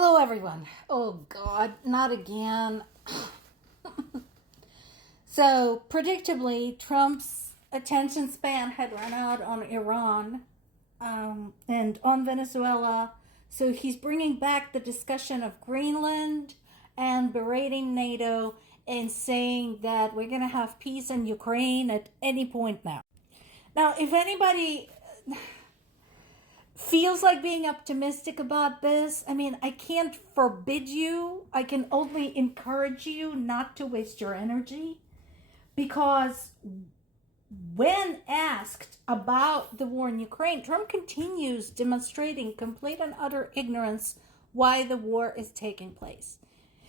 Hello, everyone. Oh, God, not again. So, predictably, Trump's attention span had run out on Iran and on Venezuela. So, he's bringing back the discussion of Greenland and berating NATO and saying that we're going to have peace in Ukraine at any point now. Now, if anybody feels like being optimistic about this, I mean, I can't forbid you. I can only encourage you not to waste your energy, because when asked about the war in Ukraine, Trump continues demonstrating complete and utter ignorance why the war is taking place.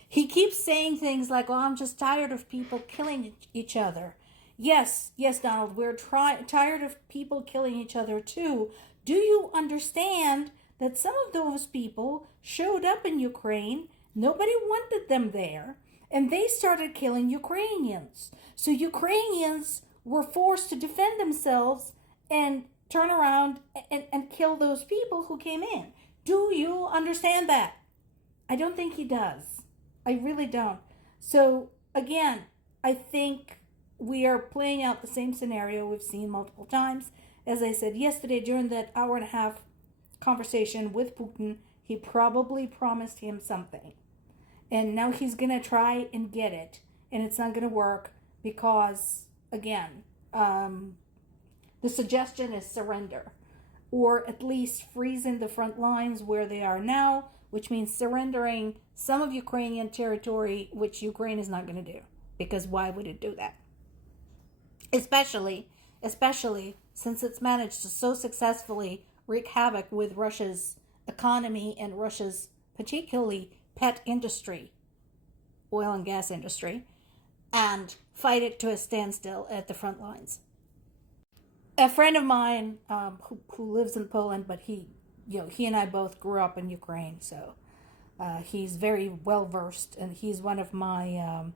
He keeps saying things like, "Oh, I'm just tired of people killing each other." Yes, Donald, we're tired of people killing each other too. Do you understand that some of those people showed up in Ukraine? Nobody wanted them there, and they started killing Ukrainians. So Ukrainians were forced to defend themselves and turn around and kill those people who came in. Do you understand that? I don't think he does. I really don't. So, again, I think we are playing out the same scenario we've seen multiple times. As I said yesterday, during that hour and a half conversation with Putin, he probably promised him something. And now he's going to try and get it. And it's not going to work because, again, the suggestion is surrender. Or at least freezing the front lines where they are now, which means surrendering some of Ukrainian territory, which Ukraine is not going to do. Because why would it do that? Especially since it's managed to so successfully wreak havoc with Russia's economy and Russia's particularly pet industry, oil and gas industry, and fight it to a standstill at the front lines. A friend of mine who lives in Poland, but he and I both grew up in Ukraine, so he's very well versed, and he's one of my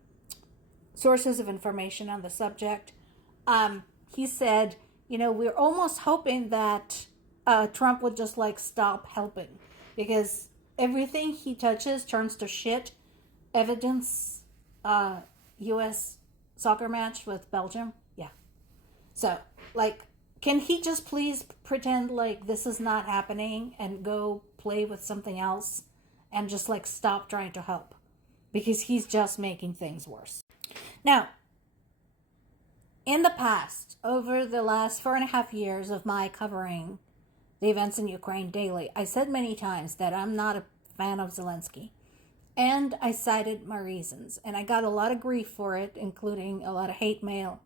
sources of information on the subject. He said, we're almost hoping that Trump would just stop helping, because everything he touches turns to shit. Evidence, U.S. soccer match with Belgium. Yeah. So, can he just please pretend like this is not happening and go play with something else and just stop trying to help? Because he's just making things worse. Now, in the past, over the last 4.5 years of my covering the events in Ukraine daily, I said many times that I'm not a fan of Zelensky. And I cited my reasons. And I got a lot of grief for it, including a lot of hate mail.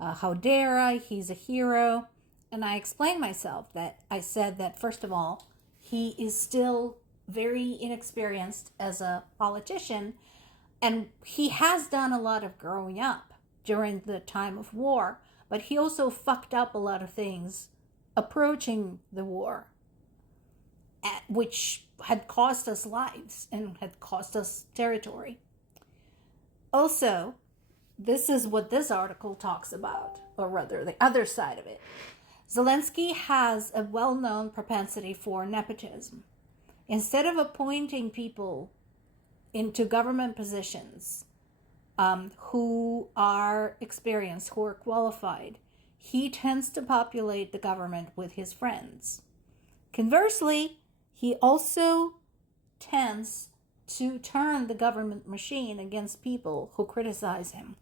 How dare I? He's a hero. And I explained myself that I said that, first of all, he is still very inexperienced as a politician. And he has done a lot of growing up during the time of war, but he also fucked up a lot of things approaching the war, which had cost us lives and had cost us territory. Also, this is what this article talks about, or rather the other side of it. Zelensky has a well-known propensity for nepotism. Instead of appointing people into government positions who are experienced, who are qualified, he tends to populate the government with his friends. Conversely, he also tends to turn the government machine against people who criticize him.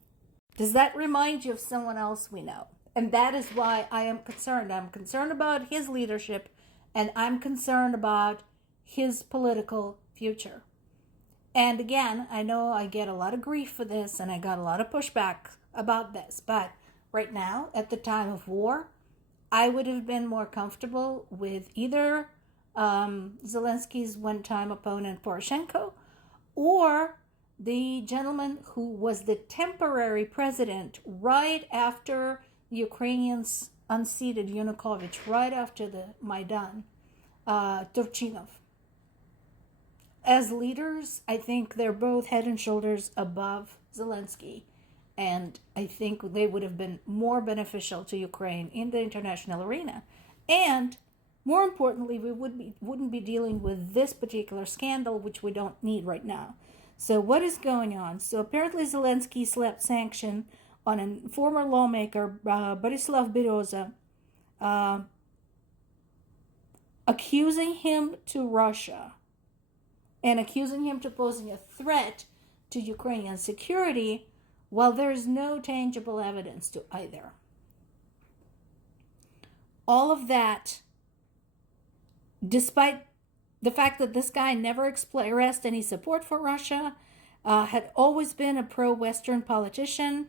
Does that remind you of someone else we know? And that is why I am concerned. I'm concerned about his leadership, and I'm concerned about his political future. And again, I know I get a lot of grief for this, and I got a lot of pushback about this. But right now, at the time of war, I would have been more comfortable with either Zelensky's one-time opponent Poroshenko, or the gentleman who was the temporary president right after the Ukrainians unseated Yanukovych, right after the Maidan, Turchinov. As leaders, I think they're both head and shoulders above Zelensky, and I think they would have been more beneficial to Ukraine in the international arena. And More importantly, we wouldn't be dealing with this particular scandal, which we don't need right now. So what is going on? So apparently Zelensky slapped sanction on a former lawmaker, Borislav Bereza, accusing him to Russia and accusing him to posing a threat to Ukrainian security, while there is no tangible evidence to either. All of that, despite the fact that this guy never expressed any support for Russia, had always been a pro-Western politician,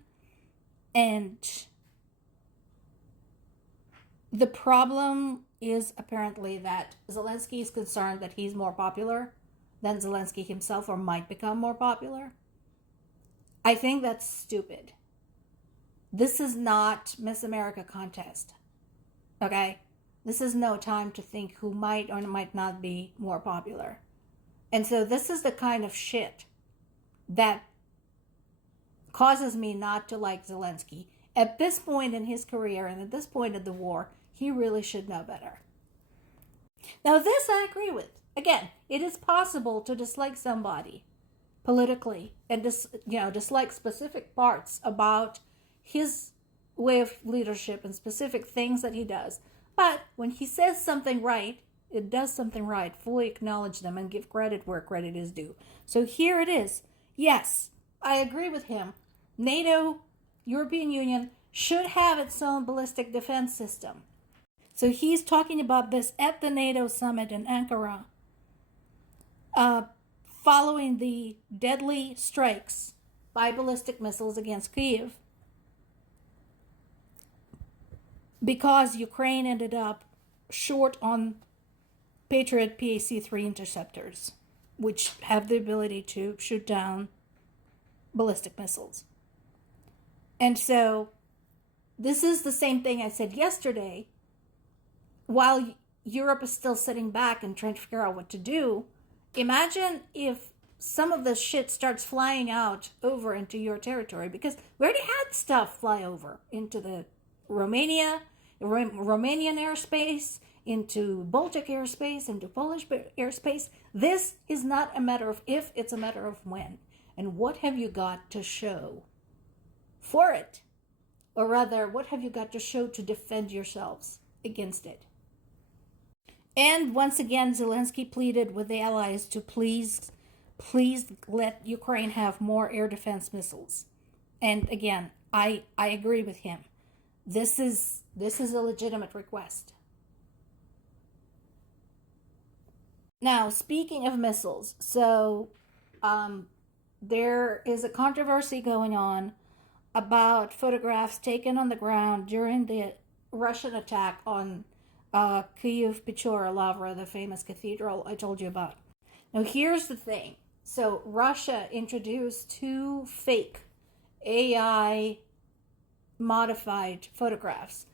and the problem is apparently that Zelensky is concerned that he's more popular than Zelensky himself, or might become more popular. I think that's stupid. This is not Miss America contest. Okay? This is no time to think who might or might not be more popular. And so this is the kind of shit that causes me not to like Zelensky. At this point in his career and at this point of the war, he really should know better. Now this I agree with. Again, it is possible to dislike somebody politically and dislike specific parts about his way of leadership and specific things that he does. But when he says something right, it does something right. Fully acknowledge them and give credit where credit is due. So here it is. Yes, I agree with him. NATO, European Union, should have its own ballistic defense system. So he's talking about this at the NATO summit in Ankara, following the deadly strikes by ballistic missiles against Kyiv, because Ukraine ended up short on Patriot PAC-3 interceptors, which have the ability to shoot down ballistic missiles. And so this is the same thing I said yesterday. While Europe is still sitting back and trying to figure out what to do, imagine if some of this shit starts flying out over into your territory, because we already had stuff fly over into the Romanian airspace, into Baltic airspace, into Polish airspace. This is not a matter of if, it's a matter of when. And what have you got to show for it? Or rather, what have you got to show to defend yourselves against it? And once again, Zelensky pleaded with the allies to please let Ukraine have more air defense missiles. And again, I agree with him. This is a legitimate request. Now, speaking of missiles, so there is a controversy going on about photographs taken on the ground during the Russian attack on Kyiv, Pechora, Lavra, the famous cathedral I told you about. Now, here's the thing. So, Russia introduced 2 fake AI modified photographs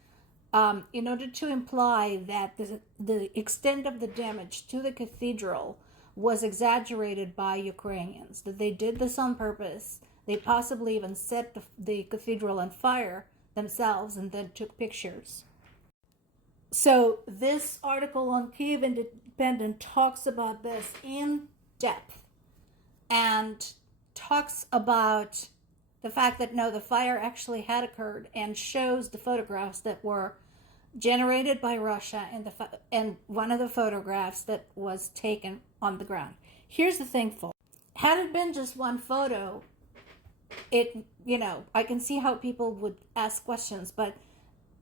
in order to imply that the extent of the damage to the cathedral was exaggerated by Ukrainians, that they did this on purpose. They possibly even set the cathedral on fire themselves and then took pictures. So this article on Kyiv Independent talks about this in depth and talks about the fact that no, the fire actually had occurred, and shows the photographs that were generated by Russia and one of the photographs that was taken on the ground. Here's the thing, folks. Had it been just one photo, I can see how people would ask questions, but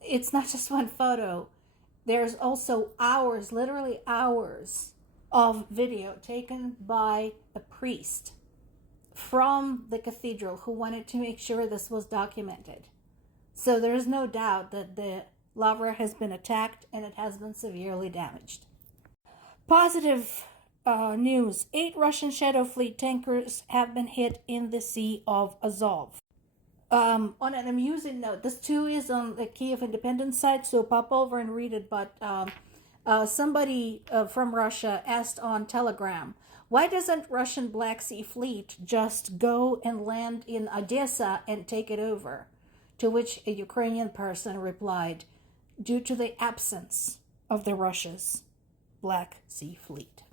it's not just one photo. There's also hours, literally hours of video taken by a priest from the cathedral who wanted to make sure this was documented. So there's no doubt that the Lavra has been attacked and it has been severely damaged. Positive news. 8 Russian Shadow Fleet tankers have been hit in the Sea of Azov. On an amusing note, this too is on the Kyiv Independent site, so pop over and read it, but somebody from Russia asked on Telegram, why doesn't Russian Black Sea Fleet just go and land in Odessa and take it over? To which a Ukrainian person replied, due to the absence of the Russia's Black Sea Fleet.